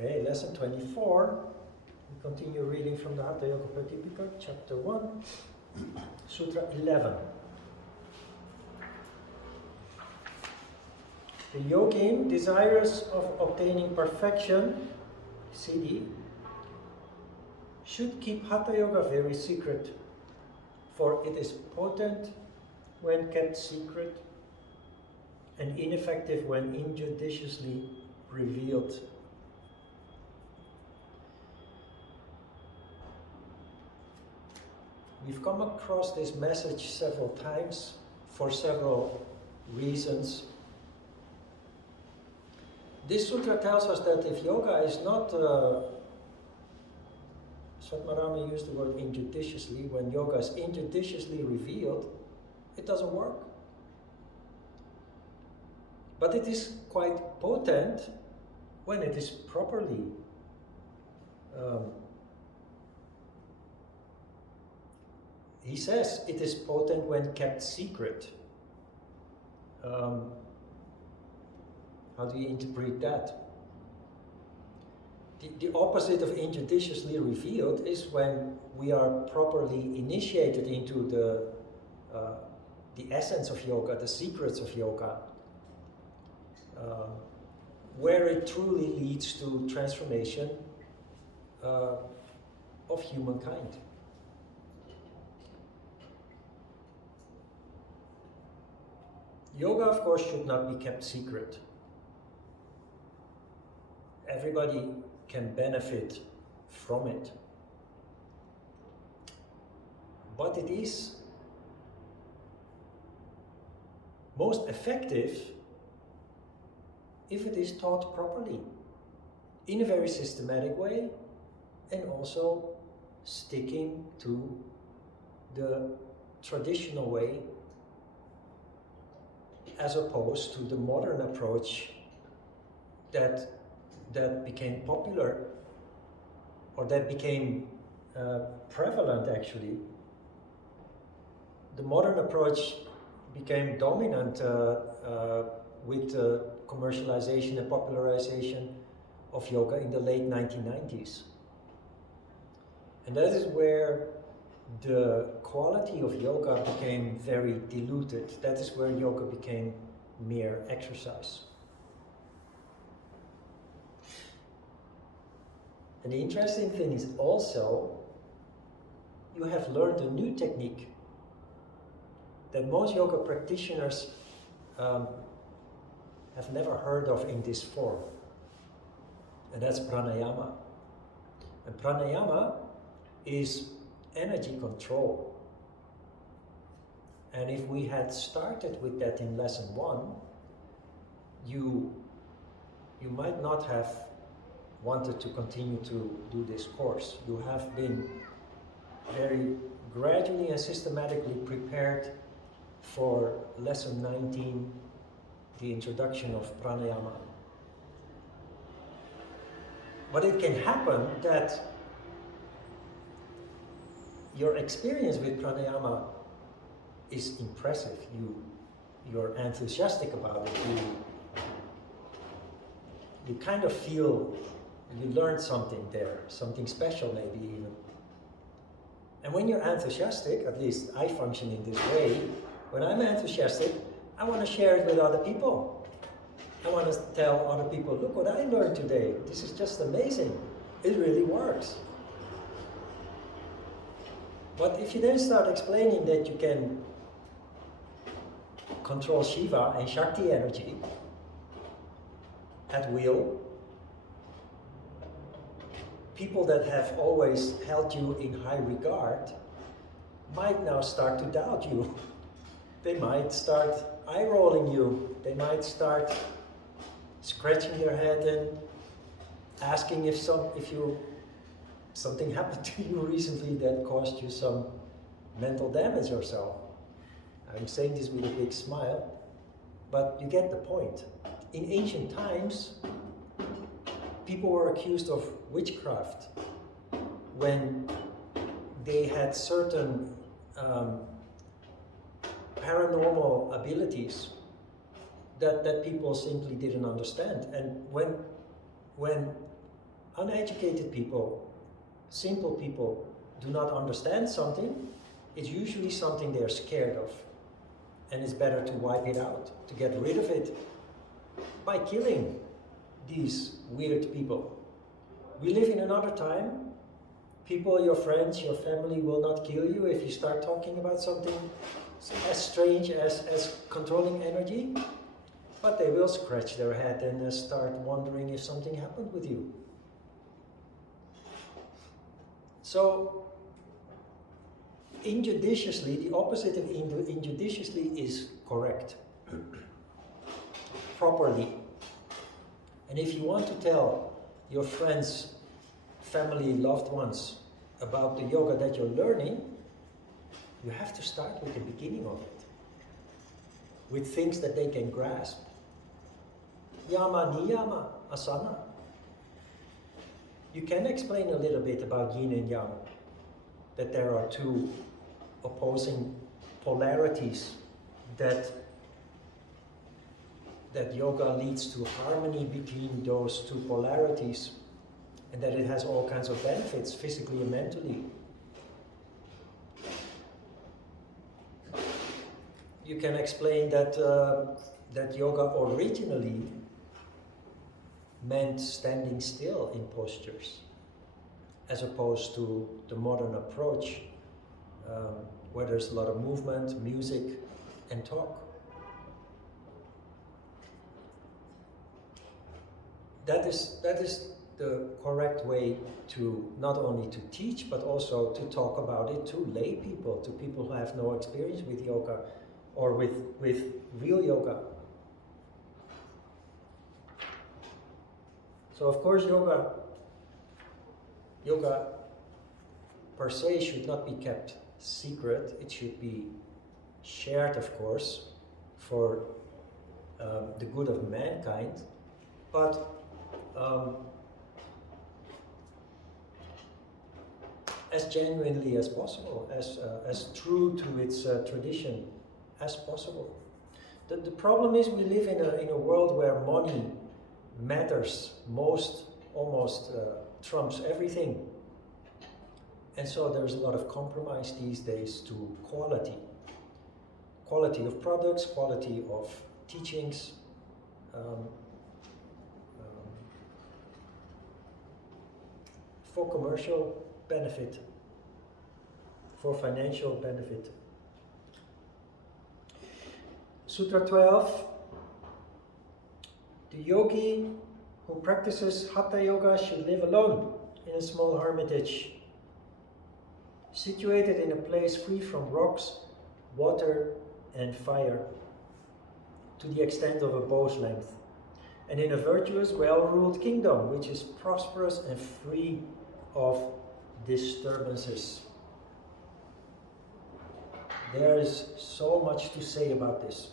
Okay, lesson 24. We continue reading from the Hatha Yoga Pradipika, chapter 1, Sutra 11. The yogin, desirous of obtaining perfection, siddhi, should keep Hatha Yoga very secret, for it is potent when kept secret and ineffective when injudiciously revealed. We've come across this message several times for several reasons. This sutra tells us that if yoga is not, Swatmarama used the word injudiciously, when yoga is injudiciously revealed, it doesn't work. But it is quite potent when it is properly he says it is potent when kept secret. How do you interpret that? The opposite of injudiciously revealed is when we are properly initiated into the essence of yoga, the secrets of yoga, where it truly leads to transformation of humankind. Yoga, of course, should not be kept secret. Everybody can benefit from it. But it is most effective if it is taught properly, in a very systematic way, and also sticking to the traditional way, as opposed to the modern approach that became popular, or that became prevalent actually. The modern approach became dominant with commercialization and popularization of yoga in the late 1990s. And that is where the quality of yoga became very diluted. That is where yoga became mere exercise. And the interesting thing is also, you have learned a new technique that most yoga practitioners have never heard of in this form. And that's pranayama. And pranayama is energy control. And if we had started with that in lesson 1, you might not have wanted to continue to do this course. You have been very gradually and systematically prepared for lesson 19, the introduction of pranayama. But it can happen that your experience with pranayama is impressive. You're enthusiastic about it. You kind of feel you learned something there, something special maybe even. And when you're enthusiastic, at least I function in this way, when I'm enthusiastic, I want to share it with other people. I want to tell other people, look what I learned today. This is just amazing. It really works. But if you then start explaining that you can control Shiva and Shakti energy at will, people that have always held you in high regard might now start to doubt you. They might start eye-rolling you. They might start scratching their head and asking if something happened to you recently that caused you some mental damage or so. I'm saying this with a big smile, but you get the point. In ancient times, people were accused of witchcraft when they had certain paranormal abilities that people simply didn't understand. And when uneducated people, simple people, do not understand something, it's usually something they're scared of. And it's better to wipe it out, to get rid of it by killing these weird people. We live in another time. People, your friends, your family will not kill you if you start talking about something as strange as controlling energy, but they will scratch their head and start wondering if something happened with you. So, injudiciously, the opposite of injudiciously is correct. Properly. And if you want to tell your friends, family, loved ones about the yoga that you're learning, you have to start with the beginning of it, with things that they can grasp. Yama, Niyama, Asana. You can explain a little bit about yin and yang, that there are two opposing polarities, that yoga leads to harmony between those two polarities, and that it has all kinds of benefits, physically and mentally. You can explain that that yoga originally meant standing still in postures, as opposed to the modern approach, where there's a lot of movement, music, and talk. That is the correct way to not only to teach, but also to talk about it to lay people, to people who have no experience with yoga or with real yoga. So of course yoga per se should not be kept secret. It should be shared, of course, for the good of mankind, but as genuinely as possible, as true to its tradition as possible. The problem is we live in a world where money matters almost trumps everything. And so there's a lot of compromise these days to quality. Quality of products, quality of teachings, for commercial benefit, for financial benefit. Sutra 12. The yogi who practices Hatha Yoga should live alone in a small hermitage, situated in a place free from rocks, water, and fire, to the extent of a bow's length, and in a virtuous, well-ruled kingdom, which is prosperous and free of disturbances. There is so much to say about this.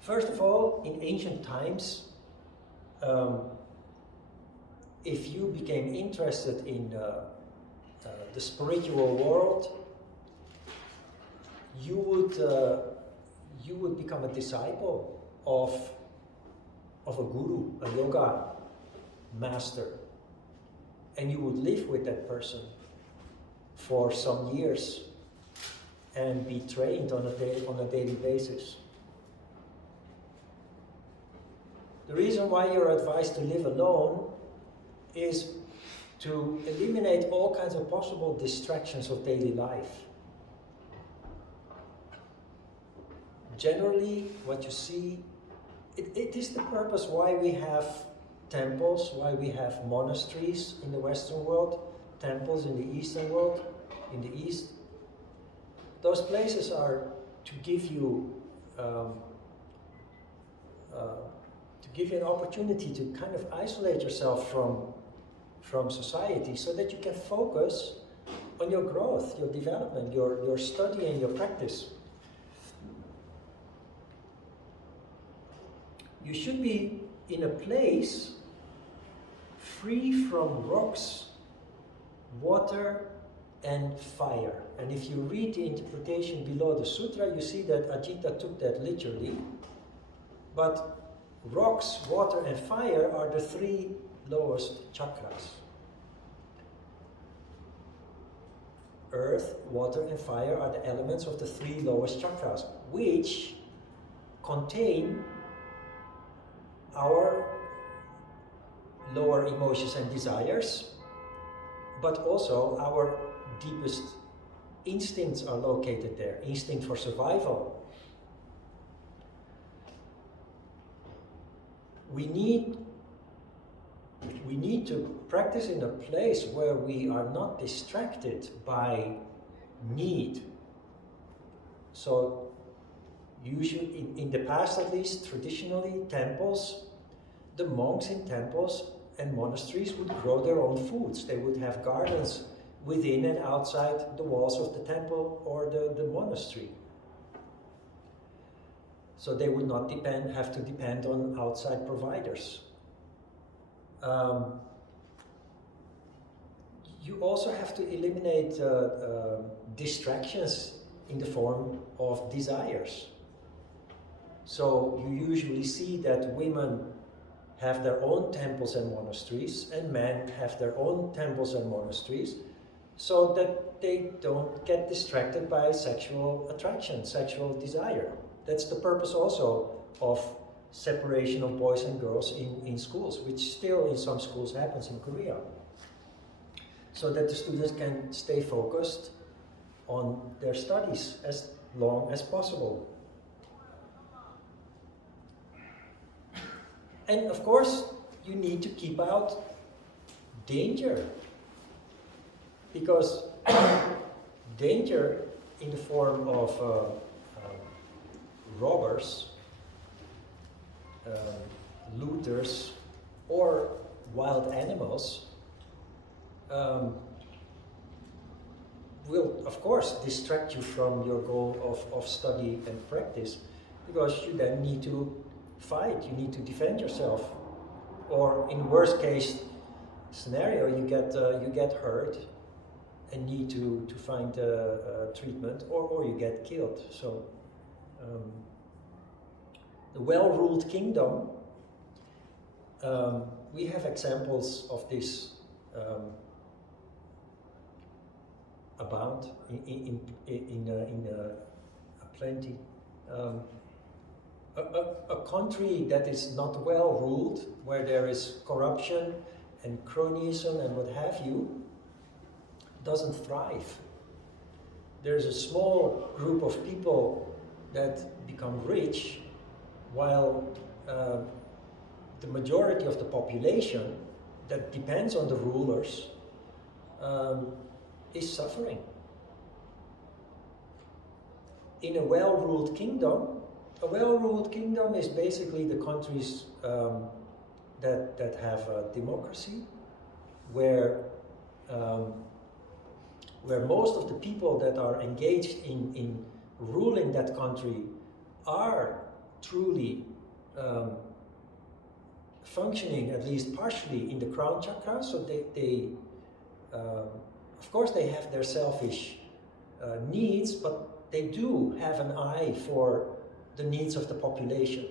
First of all, in ancient times, if you became interested in the spiritual world, you would become a disciple of a guru, a yoga master, and you would live with that person for some years and be trained on a daily basis. The reason why you're advised to live alone is to eliminate all kinds of possible distractions of daily life. Generally, what you see, it is the purpose why we have temples, why we have monasteries in the Western world, temples in the Eastern world, in the East. Those places are to give you an opportunity to kind of isolate yourself from society, so that you can focus on your growth, your development, your study and your practice. You should be in a place free from rocks, water, and fire. And if you read the interpretation below the sutra, you see that Ajita took that literally. But rocks, water, and fire are the three lowest chakras. Earth, water, and fire are the elements of the three lowest chakras, which contain our lower emotions and desires, but also our deepest instincts are located there. Instinct for survival. We need to practice in a place where we are not distracted by need. So usually, in the past at least, traditionally, temples, the monks in temples and monasteries would grow their own foods. They would have gardens within and outside the walls of the temple or the monastery. So they would not have to depend on outside providers. You also have to eliminate distractions in the form of desires. So you usually see that women have their own temples and monasteries, and men have their own temples and monasteries, so that they don't get distracted by sexual attraction, sexual desire. That's the purpose also of separation of boys and girls in schools, which still in some schools happens in Korea. So that the students can stay focused on their studies as long as possible. And of course, you need to keep out danger, because danger in the form of robbers, looters, or wild animals will, of course, distract you from your goal of study and practice, because you then need to fight, you need to defend yourself, or in worst case scenario, you get hurt and need to find treatment, or you get killed. So the well-ruled kingdom, we have examples of this abound in plenty. A country that is not well ruled, where there is corruption and cronyism and what have you, doesn't thrive. There's a small group of people that become rich, while the majority of the population that depends on the rulers is suffering. In a well-ruled kingdom is basically the countries that have a democracy, where most of the people that are engaged in ruling that country are truly functioning, at least partially, in the crown chakra. So they of course, they have their selfish needs, but they do have an eye for the needs of the population,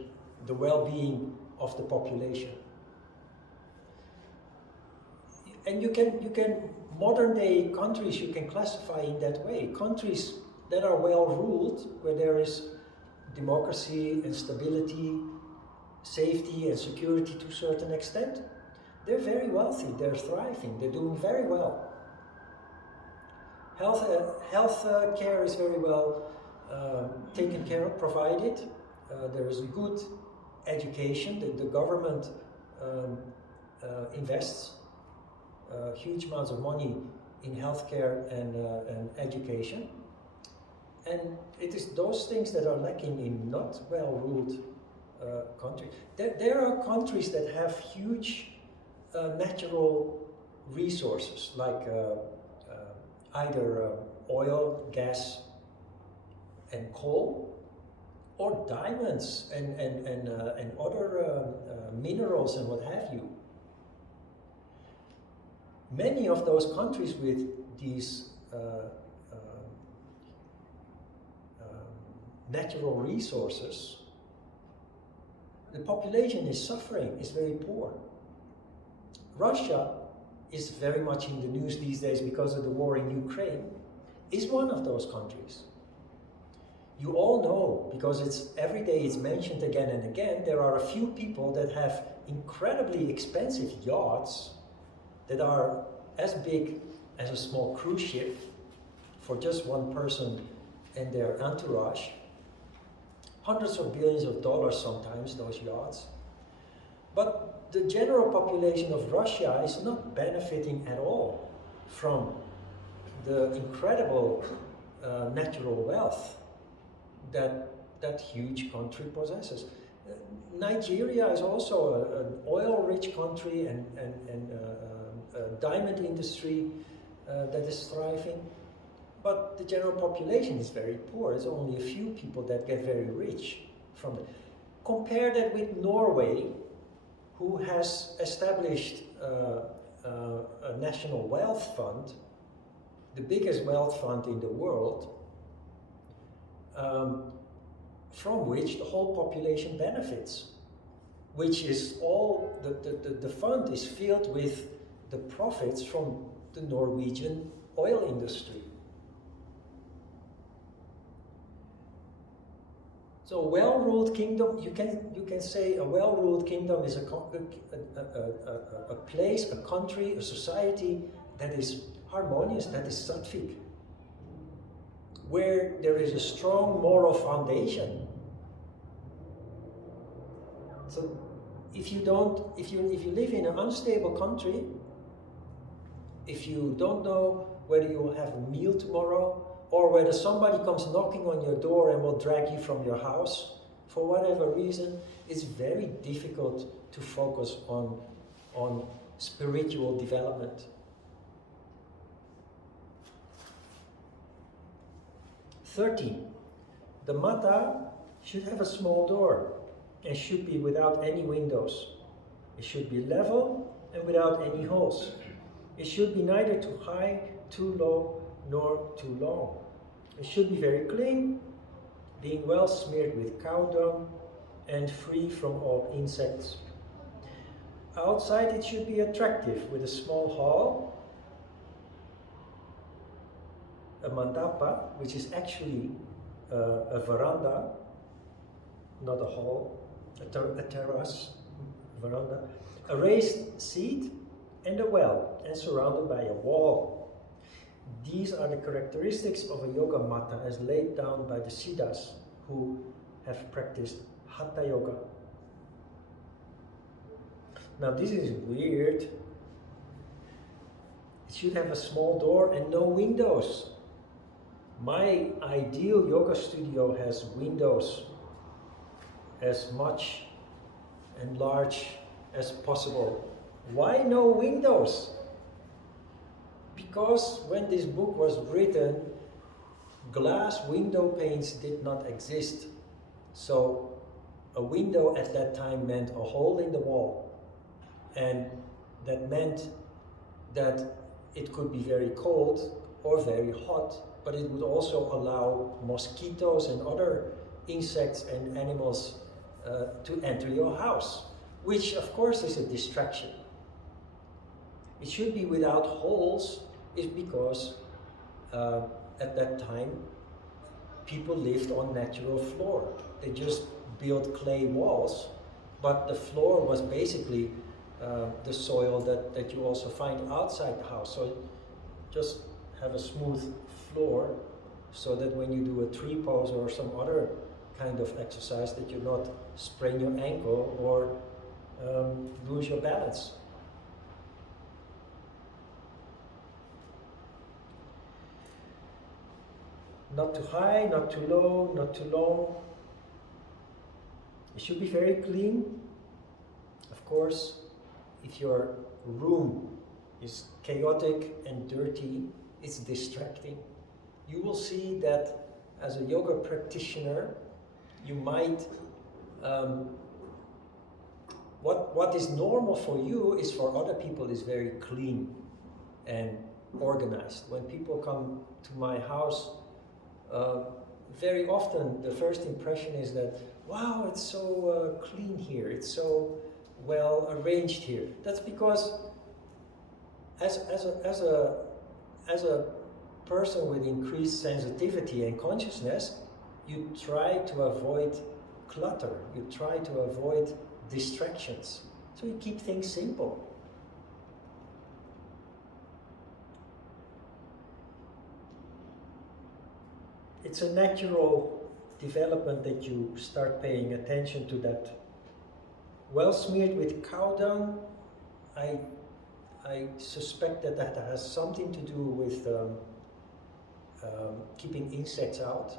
the well-being of the population. And you can modern day countries you can classify in that way. Countries that are well ruled, where there is democracy and stability, safety and security to a certain extent, they're very wealthy, they're thriving, they're doing very well. Health care is very well taken care of, provided. There is good education. The government invests huge amounts of money in healthcare and education. And it is those things that are lacking in not well-ruled countries. There are countries that have huge natural resources, like either oil, gas, and coal, or diamonds and other minerals and what have you. Many of those countries with these natural resources the population is suffering, is very poor. Russia is very much in the news these days because of the war in Ukraine, is one of those countries. You all know, because it's every day it's mentioned again and again, there are a few people that have incredibly expensive yachts that are as big as a small cruise ship for just one person and their entourage. Hundreds of billions of dollars sometimes, those yachts. But the general population of Russia is not benefiting at all from the incredible natural wealth that huge country possesses. Nigeria is also an oil-rich country and a diamond industry that is thriving. But the general population is very poor. It's only a few people that get very rich from it. Compare that with Norway, who has established a national wealth fund, the biggest wealth fund in the world, from which the whole population benefits, which is all, the fund is filled with the profits from the Norwegian oil industry. So a well-ruled kingdom, you can say a well-ruled kingdom is a place, a country, a society that is harmonious, that is sattvic, where there is a strong moral foundation. So if you live in an unstable country, if you don't know whether you will have a meal tomorrow, or whether somebody comes knocking on your door and will drag you from your house, for whatever reason, it's very difficult to focus on spiritual development. 13. The mata should have a small door and should be without any windows. It should be level and without any holes. It should be neither too high, too low, nor too long. It should be very clean, being well smeared with cow dung and free from all insects. Outside it should be attractive with a small hall, a mandapa, which is actually a veranda, not a hall, a terrace, veranda, a raised seat and a well, and surrounded by a wall. These are the characteristics of a yoga mata as laid down by the Siddhas who have practiced Hatha Yoga. Now this is weird. It should have a small door and no windows. My ideal yoga studio has windows as much and large as possible. Why no windows? Because when this book was written, glass window panes did not exist. So a window at that time meant a hole in the wall. And that meant that it could be very cold or very hot, but it would also allow mosquitoes and other insects and animals to enter your house, which of course is a distraction. It should be without holes, is because at that time people lived on natural floor. They just built clay walls, but the floor was basically the soil that you also find outside the house. So just have a smooth floor so that when you do a tree pose or some other kind of exercise that you not sprain your ankle or lose your balance. Not too high, not too low, not too long. It should be very clean. Of course, if your room is chaotic and dirty, it's distracting. You will see that as a yoga practitioner, you might, what is normal for you is for other people is very clean and organized. When people come to my house, very often the first impression is that, wow, it's so clean here, it's so well arranged here. That's because as a person with increased sensitivity and consciousness, you try to avoid clutter, you try to avoid distractions. So you keep things simple. It's a natural development that you start paying attention to that. Well smeared with cow dung, I suspect that that has something to do with keeping insects out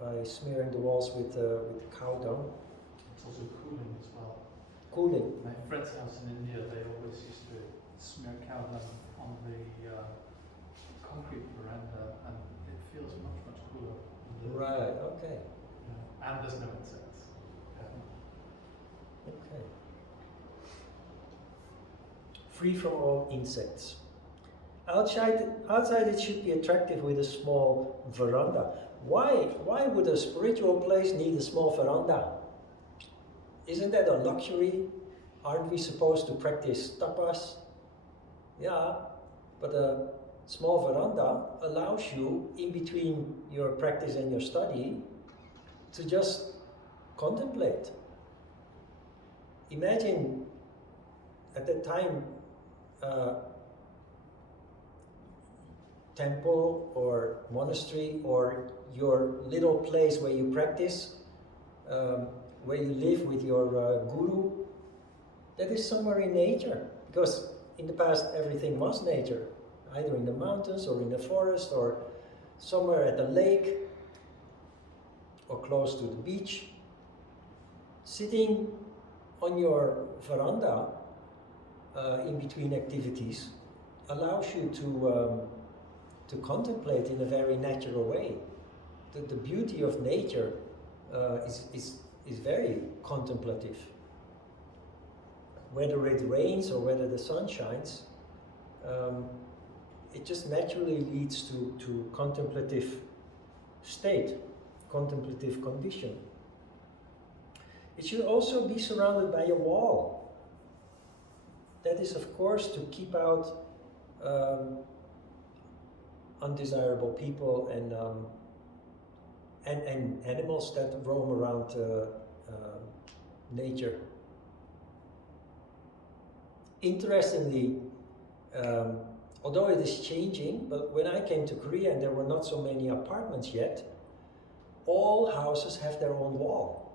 by smearing the walls with cow dung. It's also cooling as well. Cooling. My friend's house in India, they always used to smear cow dung on the concrete veranda, and it feels much, much cooler. Right, okay. Yeah. And there's no insects. Okay. Free from all insects. Outside it should be attractive with a small veranda. Why would a spiritual place need a small veranda? Isn't that a luxury? Aren't we supposed to practice tapas? Yeah, but a small veranda allows you, in between your practice and your study, to just contemplate. Imagine at that time, temple or monastery or your little place where you practice, where you live with your guru, that is somewhere in nature. Because in the past everything was nature, either in the mountains or in the forest or somewhere at the lake or close to the beach. Sitting on your veranda in between activities allows you to contemplate in a very natural way. The beauty of nature is very contemplative. Whether it rains or whether the sun shines, it just naturally leads to contemplative state, contemplative condition. It should also be surrounded by a wall. That is, of course, to keep out undesirable people and animals that roam around nature. Interestingly, although it is changing, but when I came to Korea and there were not so many apartments yet, all houses have their own wall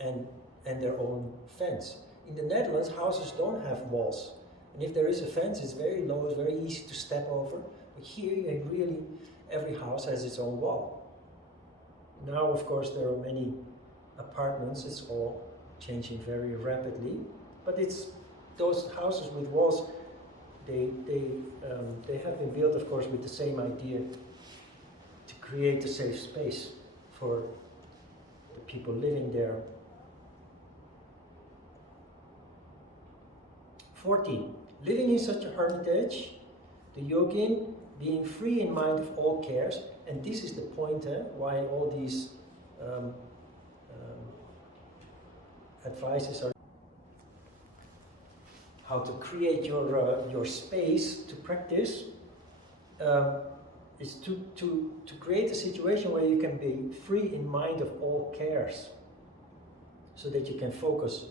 and their own fence. In the Netherlands, houses don't have walls. And if there is a fence, it's very low, it's very easy to step over. But here, you really, every house has its own wall. Now, of course, there are many apartments. It's all changing very rapidly. But it's those houses with walls, they have been built, of course, with the same idea to create a safe space for the people living there. 14. Living in such a hermitage, the yogin being free in mind of all cares, and this is the point why all these advices are how to create your space to practice, is to create a situation where you can be free in mind of all cares, so that you can focus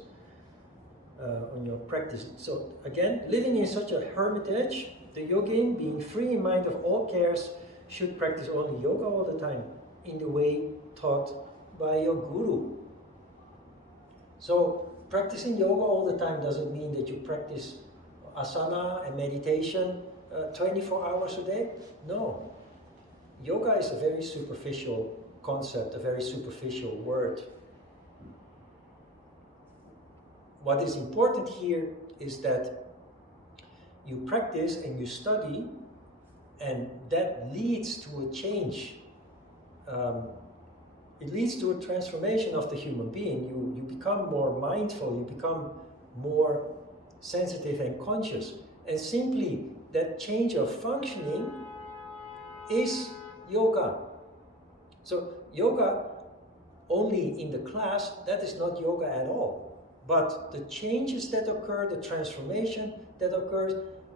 on your practice. So again, living in such a hermitage, the yogin, being free in mind of all cares, should practice only yoga all the time, in the way taught by your guru. So practicing yoga all the time doesn't mean that you practice asana and meditation 24 hours a day. No. Yoga is a very superficial concept, a very superficial word. What is important here is that you practice and you study, and that leads to a change. It leads to a transformation of the human being. You become more mindful, you become more sensitive and conscious. And simply that change of functioning is yoga. So yoga only in the class, that is not yoga at all. But the changes that occur, the transformation that occurs,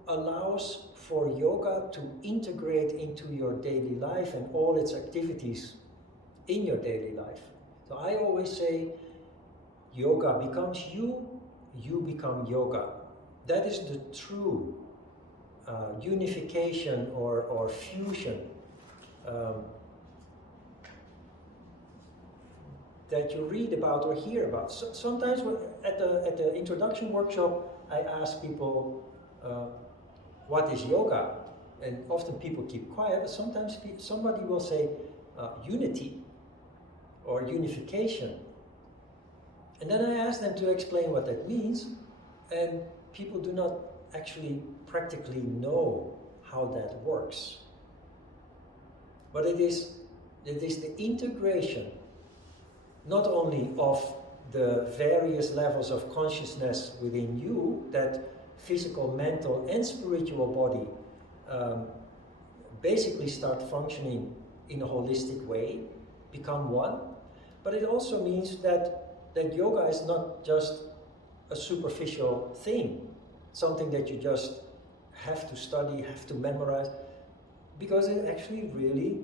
allows for yoga to integrate into your daily life and all its activities in your daily life. So I always say, yoga becomes you, you become yoga. That is the true unification or fusion that you read about or hear about. So, sometimes at the introduction workshop, I ask people, what is yoga? And often people keep quiet, but sometimes somebody will say unity or unification. And then I ask them to explain what that means, and people do not actually practically know how that works. But it is the integration not only of the various levels of consciousness within you, that physical, mental, and spiritual body basically start functioning in a holistic way, become one, but it also means that yoga is not just a superficial thing, something that you just have to study, have to memorize, because it actually really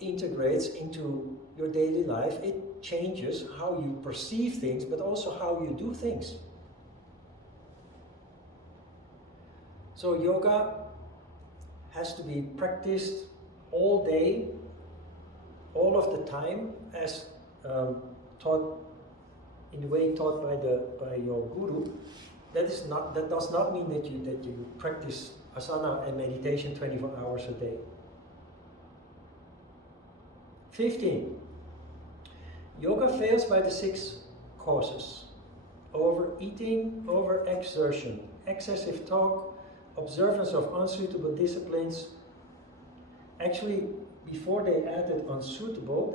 integrates into your daily life. It changes how you perceive things, but also how you do things. So yoga has to be practiced all day, all of the time, as taught in the way taught by your guru. That does not mean that you practice asana and meditation 24 hours a day. 15. Yoga fails by the 6 causes: overeating, overexertion, excessive talk, observance of unsuitable disciplines. Actually, before they added unsuitable,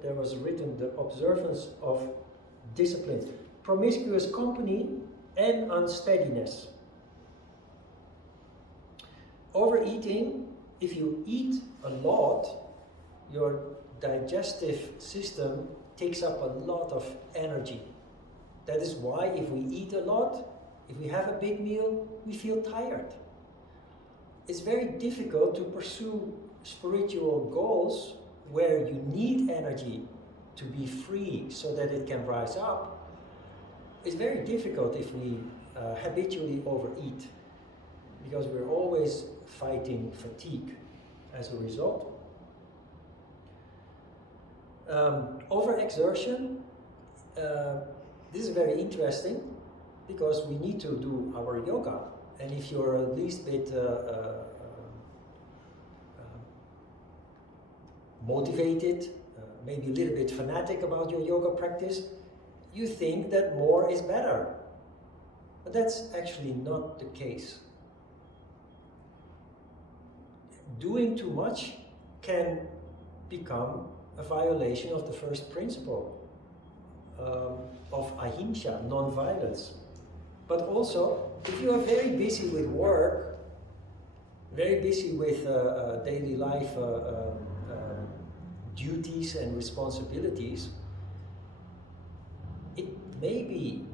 there was written the observance of disciplines, promiscuous company, and unsteadiness. Overeating, if you eat a lot, your digestive system takes up a lot of energy. That is why if we eat a lot, if we have a big meal, we feel tired. It's very difficult to pursue spiritual goals where you need energy to be free so that it can rise up. It's very difficult if we habitually overeat, because we're always fighting fatigue as a result. Overexertion, this is very interesting, because we need to do our yoga, and if you're at least a bit motivated, maybe a little bit fanatic about your yoga practice, you think that more is better. But that's actually not the case. Doing too much can become a violation of the first principle of ahimsa, non-violence. But also, if you are very busy with work, very busy with daily life duties and responsibilities, it may be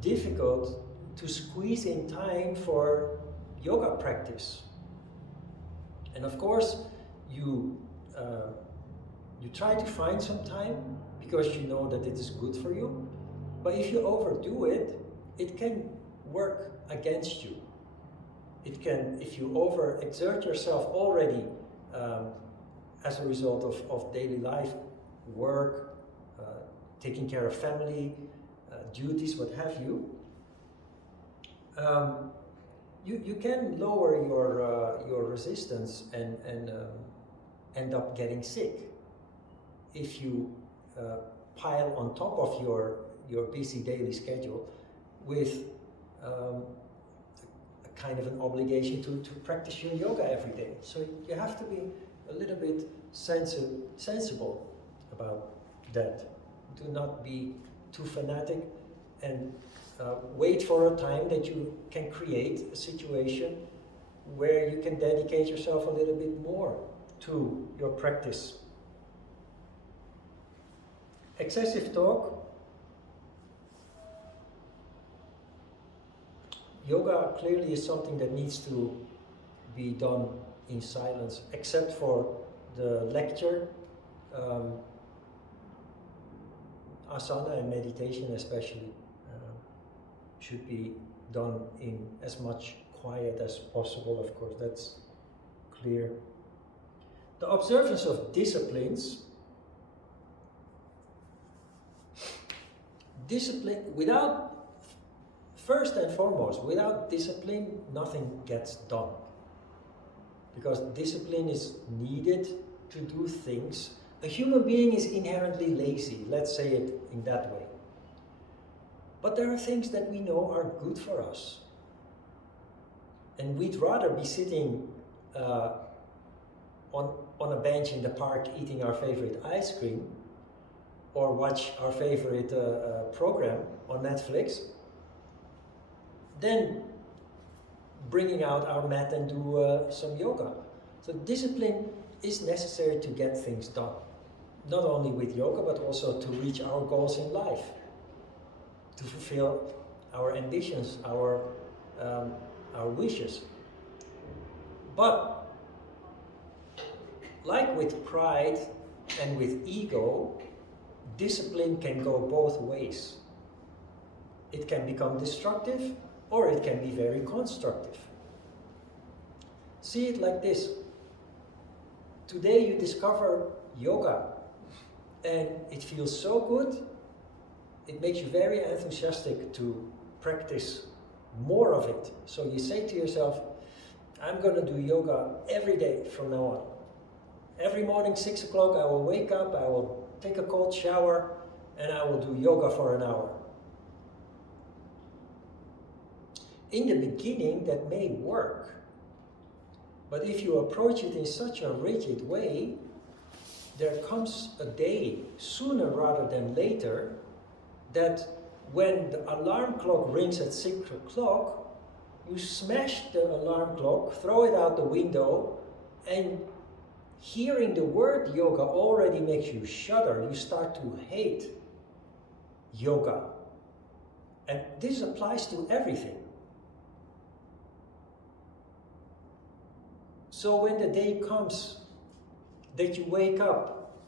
difficult to squeeze in time for yoga practice. And of course, you try to find some time because you know that it is good for you. But if you overdo it, it can work against you. It can, if you overexert yourself already as a result of daily life, work, taking care of family, duties, what have you, you can lower your resistance and end up getting sick if you pile on top of your busy daily schedule with a kind of an obligation to practice your yoga every day. So you have to be a little bit sensible about that. Do not be too fanatic, and wait for a time that you can create a situation where you can dedicate yourself a little bit more to your practice. excessive talk. Yoga clearly is something that needs to be done in silence, except for the lecture. Asana and meditation especially should be done in as much quiet as possible, of course, that's clear. The observance of disciplines. Discipline, first and foremost, without discipline, nothing gets done. Because discipline is needed to do things. A human being is inherently lazy, let's say it in that way. But there are things that we know are good for us. And we'd rather be sitting on a bench in the park eating our favorite ice cream or watch our favorite program on Netflix than bringing out our mat and do some yoga. So discipline is necessary to get things done. Not only with yoga, but also to reach our goals in life, to fulfill our ambitions, our wishes. But like with pride and with ego, discipline can go both ways. It can become destructive or it can be very constructive. See it like this. Today you discover yoga and it feels so good, it makes you very enthusiastic to practice more of it. So you say to yourself, I'm going to do yoga every day from now on. Every morning, 6 o'clock, I will wake up, I will take a cold shower, and I will do yoga for an hour. In the beginning, that may work. But if you approach it in such a rigid way, there comes a day, sooner rather than later, that when the alarm clock rings at 6 o'clock, you smash the alarm clock, throw it out the window, and hearing the word yoga already makes you shudder. You start to hate yoga. And this applies to everything. So when the day comes that you wake up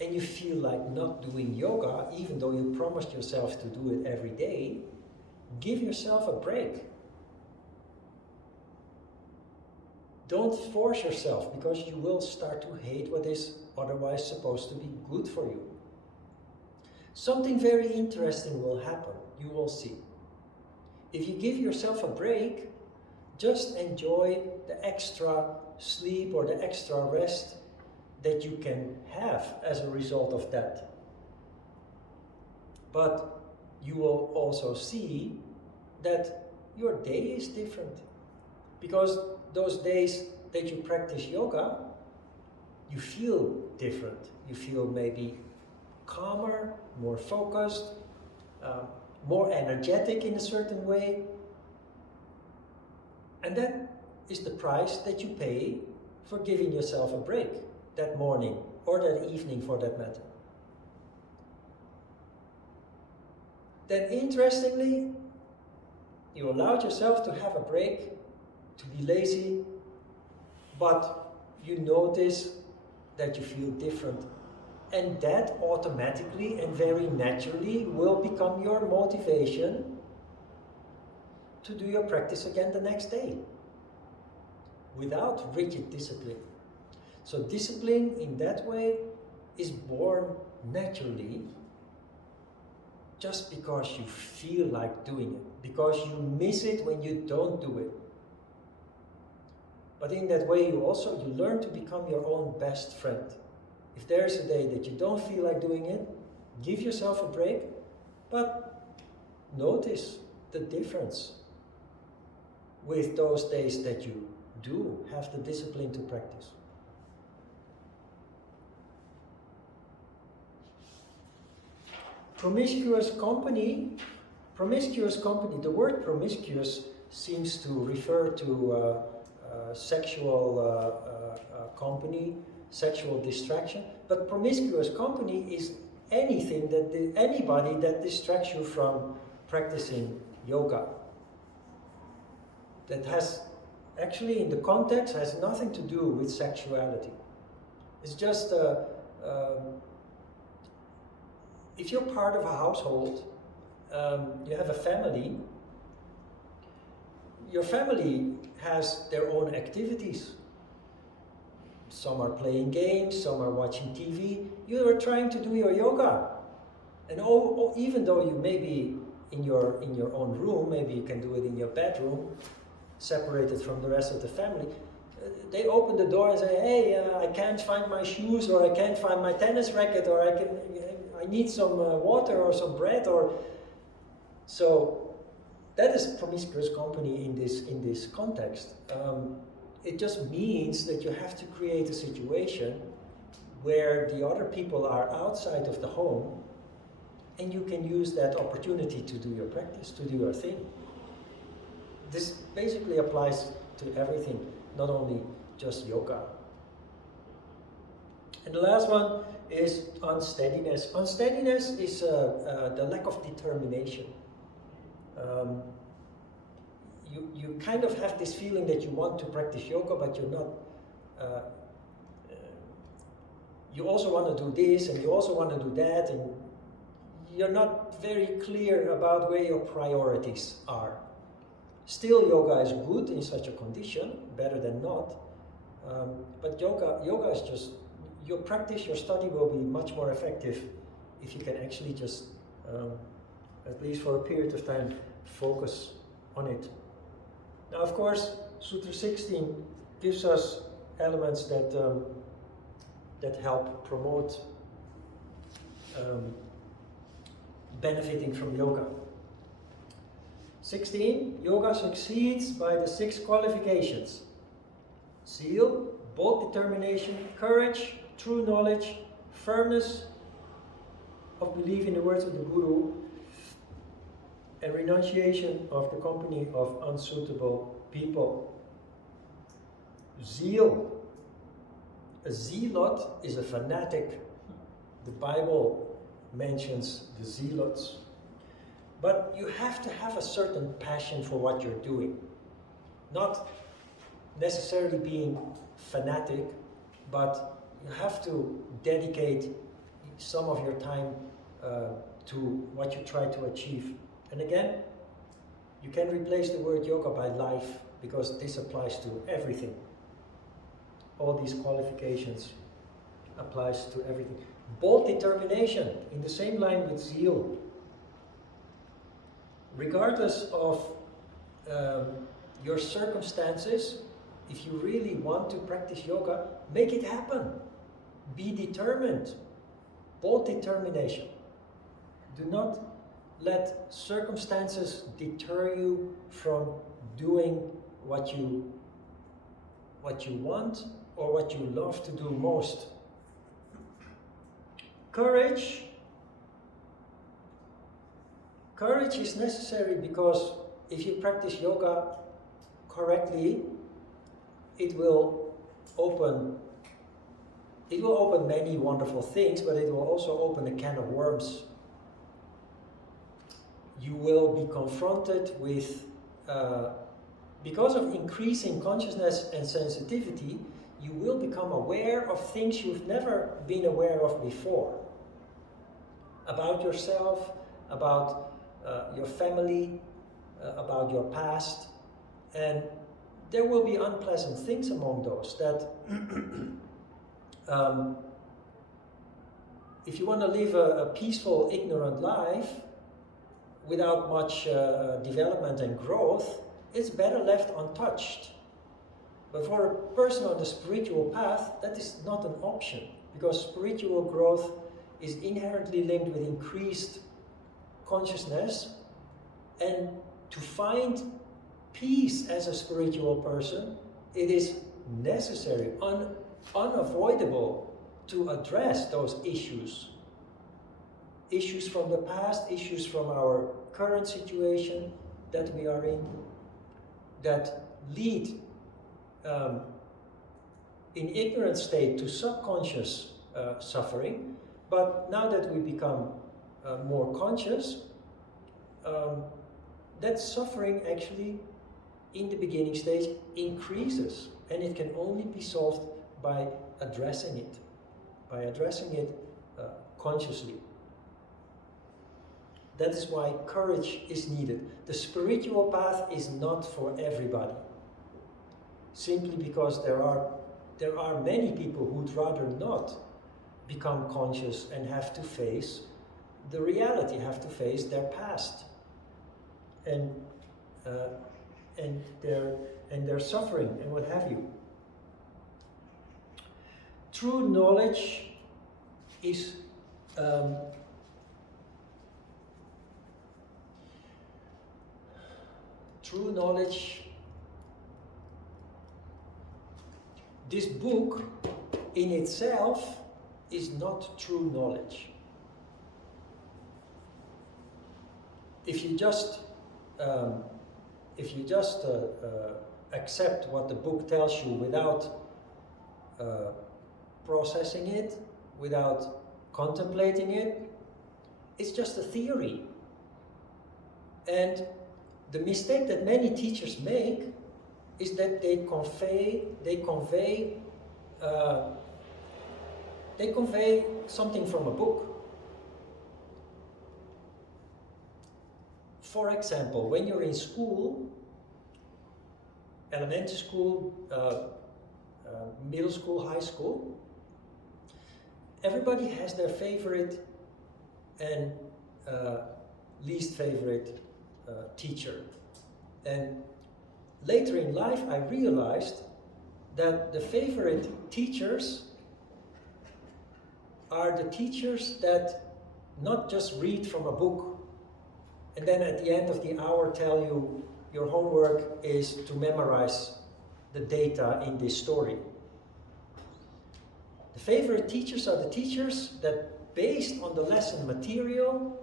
and you feel like not doing yoga, even though you promised yourself to do it every day, give yourself a break. Don't force yourself, because you will start to hate what is otherwise supposed to be good for you. Something very interesting will happen, you will see. If you give yourself a break, just enjoy the extra sleep or the extra rest that you can have as a result of that. But you will also see that your day is different. Because those days that you practice yoga, you feel different. You feel maybe calmer, more focused, more energetic in a certain way. And that is the price that you pay for giving yourself a break that morning or that evening for that matter. Then interestingly, you allowed yourself to have a break, to be lazy, but you notice that you feel different. And that automatically and very naturally will become your motivation to do your practice again the next day, without rigid discipline. So discipline in that way is born naturally, just because you feel like doing it, because you miss it when you don't do it. But in that way you learn to become your own best friend. If there's a day that you don't feel like doing it, give yourself a break, but notice the difference with those days that you do have the discipline to practice. Promiscuous company, the word promiscuous seems to refer to sexual company, sexual distraction, but promiscuous company anything anybody that distracts you from practicing yoga. That has actually, in the context, has nothing to do with sexuality. It's just if you're part of a household, you have a family. Your family has their own activities. Some are playing games, some are watching TV. You are trying to do your yoga. And even though you may be in your own room, maybe you can do it in your bedroom, separated from the rest of the family, they open the door and say, hey, I can't find my shoes, or I can't find my tennis racket, or I need some water or some bread, or so that is promiscuous company in this context. It just means that you have to create a situation where the other people are outside of the home, and you can use that opportunity to do your practice, to do your thing. This basically applies to everything, not only just yoga. And the last one is unsteadiness. Unsteadiness is the lack of determination. You kind of have this feeling that you want to practice yoga, but you're not. You also want to do this, and you also want to do that, and you're not very clear about where your priorities are. Still, yoga is good in such a condition, better than not. But yoga is just, your practice, your study will be much more effective if you can actually just, at least for a period of time, focus on it. Now, of course, Sutra 16 gives us elements that help promote benefiting from yoga. 16, yoga succeeds by the 6 qualifications: zeal, bold determination, courage, true knowledge, firmness of belief in the words of the Guru, and renunciation of the company of unsuitable people. Zeal. A zealot is a fanatic. The Bible mentions the zealots. But you have to have a certain passion for what you're doing. Not necessarily being fanatic, but you have to dedicate some of your time to what you try to achieve. And again, you can replace the word yoga by life, because this applies to everything. All these qualifications applies to everything. Bold determination, in the same line with zeal. Regardless of your circumstances, if you really want to practice yoga, make it happen. Be determined. Bold determination. Do not let circumstances deter you from doing what you want or what you love to do most. Courage. Courage is necessary because if you practice yoga correctly, it will open many wonderful things, but it will also open a can of worms. You will be confronted with, because of increasing consciousness and sensitivity, you will become aware of things you've never been aware of before. About yourself, about your family, about your past, and there will be unpleasant things among those that if you want to live a peaceful, ignorant life without much development and growth, it's better left untouched. But for a person on the spiritual path, that is not an option, because spiritual growth is inherently linked with increased consciousness, and to find peace as a spiritual person, it is necessary, unavoidable to address those issues. Issues from the past, issues from our current situation that we are in, that lead in ignorant state to subconscious suffering, But now that we become more conscious, that suffering actually in the beginning stage increases, and it can only be solved by addressing it consciously. That is why courage is needed. The spiritual path is not for everybody, simply because there are many people who'd rather not become conscious and have to face the reality, have to face their past and their suffering and what have you. True knowledge is true knowledge. This book in itself is not true knowledge. If you just accept what the book tells you without processing it, without contemplating it, it's just a theory. And the mistake that many teachers make is that they convey something from a book. For example, when you're in school, elementary school, middle school, high school, everybody has their favorite and least favorite teacher. And later in life I realized that the favorite teachers are the teachers that not just read from a book and then at the end of the hour tell you your homework is to memorize the data in this story. The favorite teachers are the teachers that, based on the lesson material,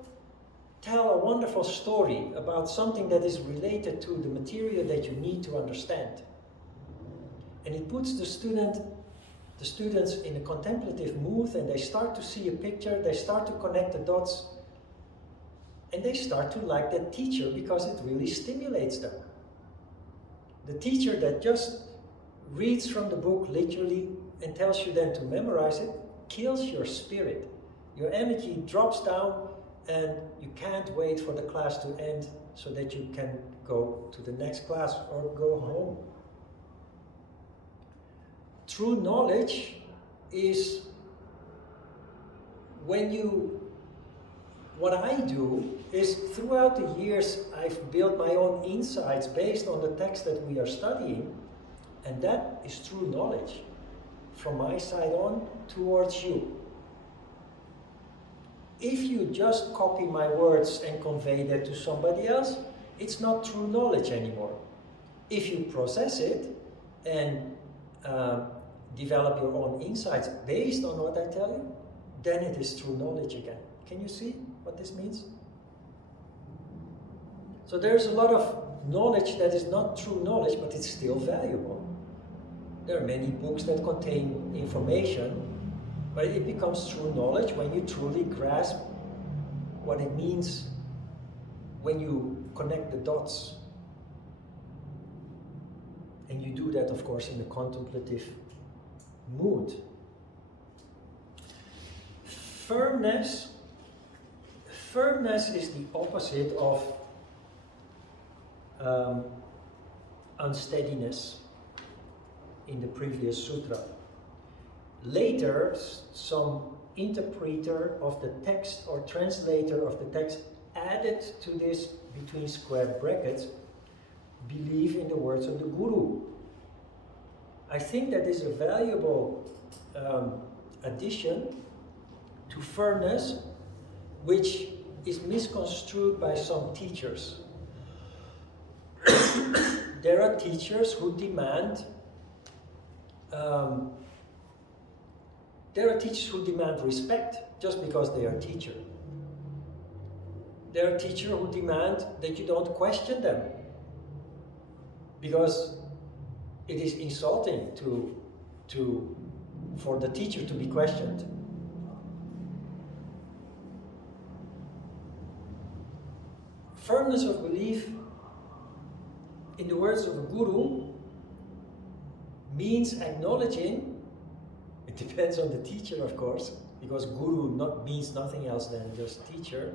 tell a wonderful story about something that is related to the material that you need to understand. And it puts the students in a contemplative mood, and they start to see a picture, they start to connect the dots, and they start to like that teacher because it really stimulates them. The teacher that just reads from the book literally and tells you then to memorize it kills your spirit. Your energy drops down and you can't wait for the class to end so that you can go to the next class or go home. True knowledge is what I do is throughout the years I've built my own insights based on the text that we are studying, and that is true knowledge from my side on towards you. If you just copy my words and convey that to somebody else, it's not true knowledge anymore. If you process it and develop your own insights based on what I tell you, then it is true knowledge again. Can you see what this means? So there's a lot of knowledge that is not true knowledge, but it's still valuable. There are many books that contain information, but it becomes true knowledge when you truly grasp what it means when you connect the dots. And you do that, of course, in a contemplative mood. Firmness is the opposite of unsteadiness in the previous sutra. Later, some interpreter of the text or translator of the text added to this, between square brackets, believe in the words of the Guru. I think that is a valuable addition to firmness, which is misconstrued by some teachers. There are teachers who demand respect just because they are teacher. There are teachers who demand that you don't question them because it is insulting for the teacher to be questioned. Firmness of belief, in the words of a guru, means acknowledging, it depends on the teacher of course, because guru means nothing else than just teacher,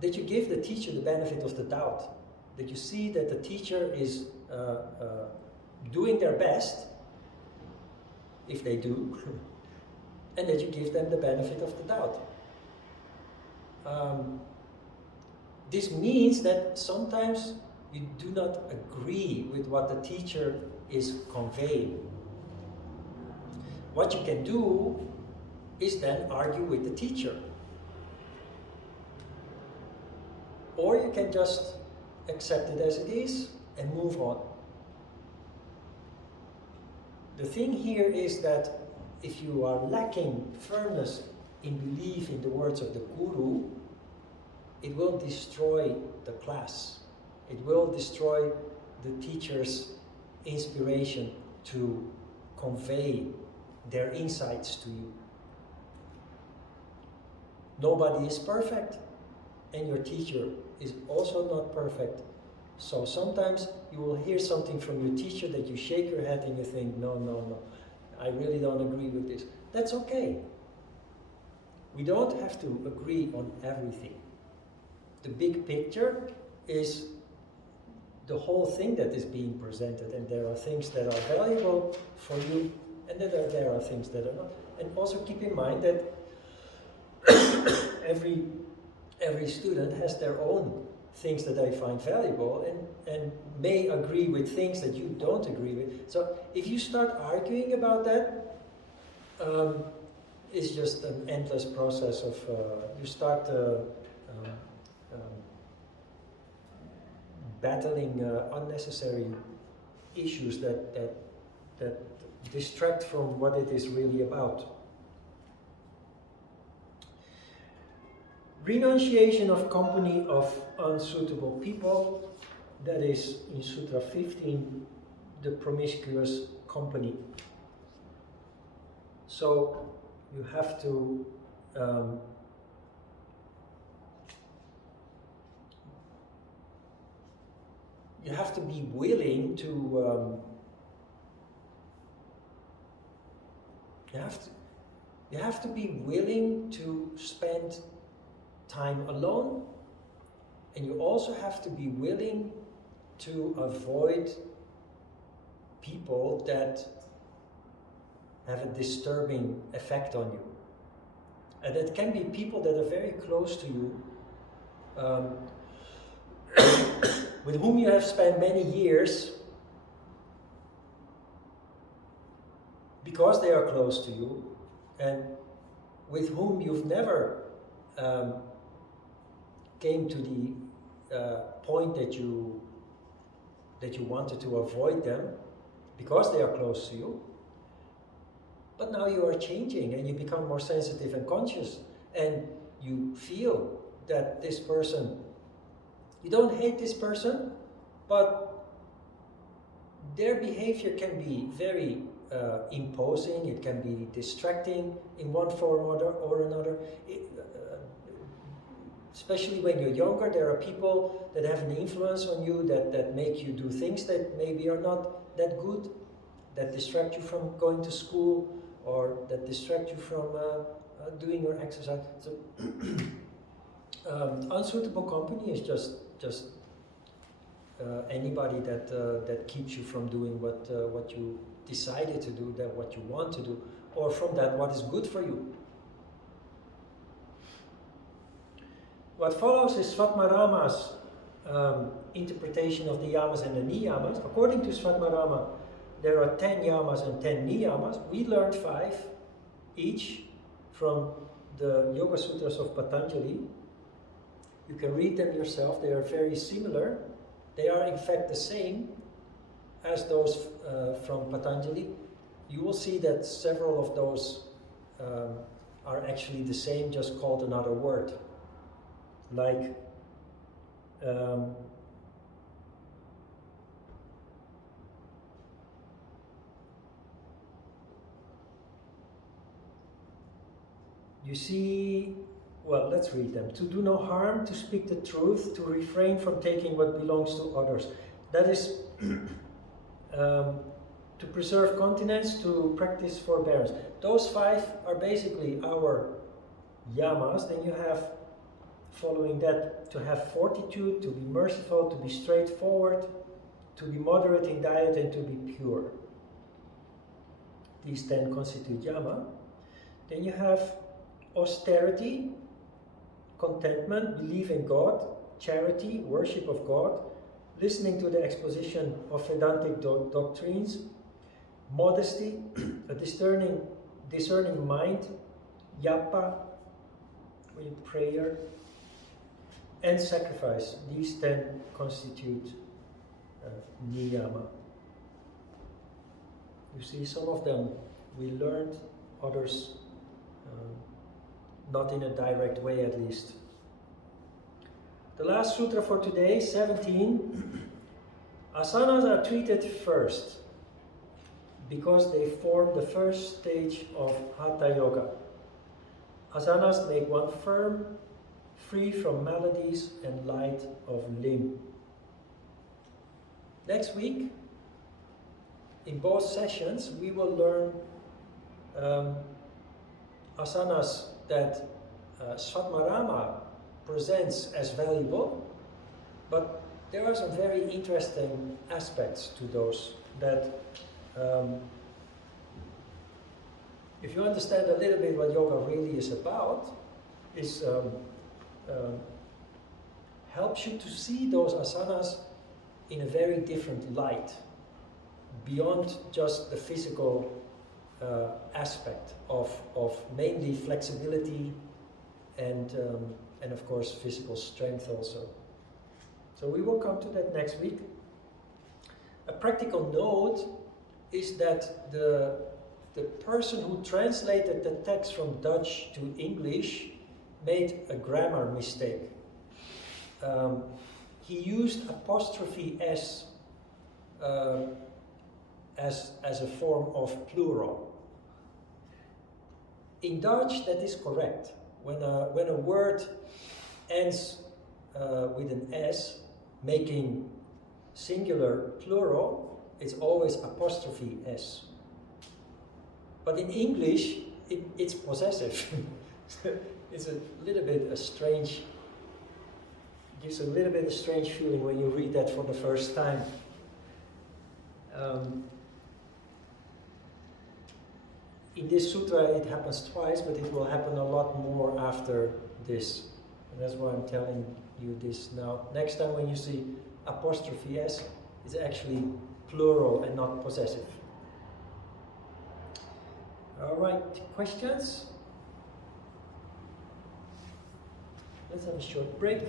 that you give the teacher the benefit of the doubt, that you see that the teacher is doing their best, if they do, and that you give them the benefit of the doubt. This means that sometimes you do not agree with what the teacher is conveying. What you can do is then argue with the teacher. Or you can just accept it as it is and move on. The thing here is that if you are lacking firmness in belief in the words of the guru, it will destroy the class. It will destroy the teacher's inspiration to convey their insights to you. Nobody is perfect, and your teacher is also not perfect. So sometimes you will hear something from your teacher that you shake your head and you think, no, I really don't agree with this. That's okay. We don't have to agree on everything. The big picture is the whole thing that is being presented, and there are things that are valuable for you, and then there are things that are not. And also keep in mind that every student has their own things that they find valuable and may agree with things that you don't agree with. So if you start arguing about that, it's just an endless process of, you start battling unnecessary issues that distract from what it is really about. Renunciation of company of unsuitable people, that is in Sutra 15, the promiscuous company. So you have to be willing to you have to be willing to spend time alone, and you also have to be willing to avoid people that have a disturbing effect on you. And that can be people that are very close to you, with whom you have spent many years because they are close to you, and with whom you've never came to the point that you wanted to avoid them because they are close to you. But now you are changing and you become more sensitive and conscious, and you feel that this person, you don't hate this person, but their behavior can be very imposing, it can be distracting in one form or another. Especially when you're younger, there are people that have an influence on you that make you do things that maybe are not that good, that distract you from going to school, or that distract you from doing your exercise. So unsuitable company is just anybody that keeps you from doing what you decided to do, that what you want to do, or from that what is good for you. What follows is Svatmarama's interpretation of the Yamas and the Niyamas. According to Svatmarama, there are 10 Yamas and 10 Niyamas. We learned 5 each from the Yoga Sutras of Patanjali. You can read them yourself. They are very similar. They are in fact the same as those from Patanjali. You will see that several of those are actually the same, just called another word. Like you see well, let's read them. To do no harm, to speak the truth, to refrain from taking what belongs to others. That is to preserve continence, to practice forbearance. Those 5 are basically our yamas. Then you have, following that, to have fortitude, to be merciful, to be straightforward, to be moderate in diet, and to be pure. These 10 constitute yama. Then you have austerity, contentment, belief in God, charity, worship of God, listening to the exposition of Vedantic doctrines, modesty, a discerning mind, japa, prayer, and sacrifice. These 10 constitute niyama. You see, some of them we learned, others not in a direct way at least. The last sutra for today, 17. Asanas are treated first because they form the first stage of Hatha Yoga. Asanas make one firm, free from maladies and light of limb. Next week, in both sessions, we will learn asanas that Svatmarama presents as valuable, but there are some very interesting aspects to those that if you understand a little bit what yoga really is about, is helps you to see those asanas in a very different light, beyond just the physical aspect of mainly flexibility and of course physical strength also. So we will come to that next week. A practical note is that the person who translated the text from Dutch to English made a grammar mistake. He used apostrophe S as a form of plural. In Dutch, that is correct. When a word ends with an S, making singular plural, it's always apostrophe S. But in English, it's possessive. It's a little bit a strange, gives a little bit of a strange feeling when you read that for the first time. In this sutra it happens twice, but it will happen a lot more after this. And that's why I'm telling you this now. Next time when you see apostrophe S, it's actually plural and not possessive. All right, questions? Let's have a short break.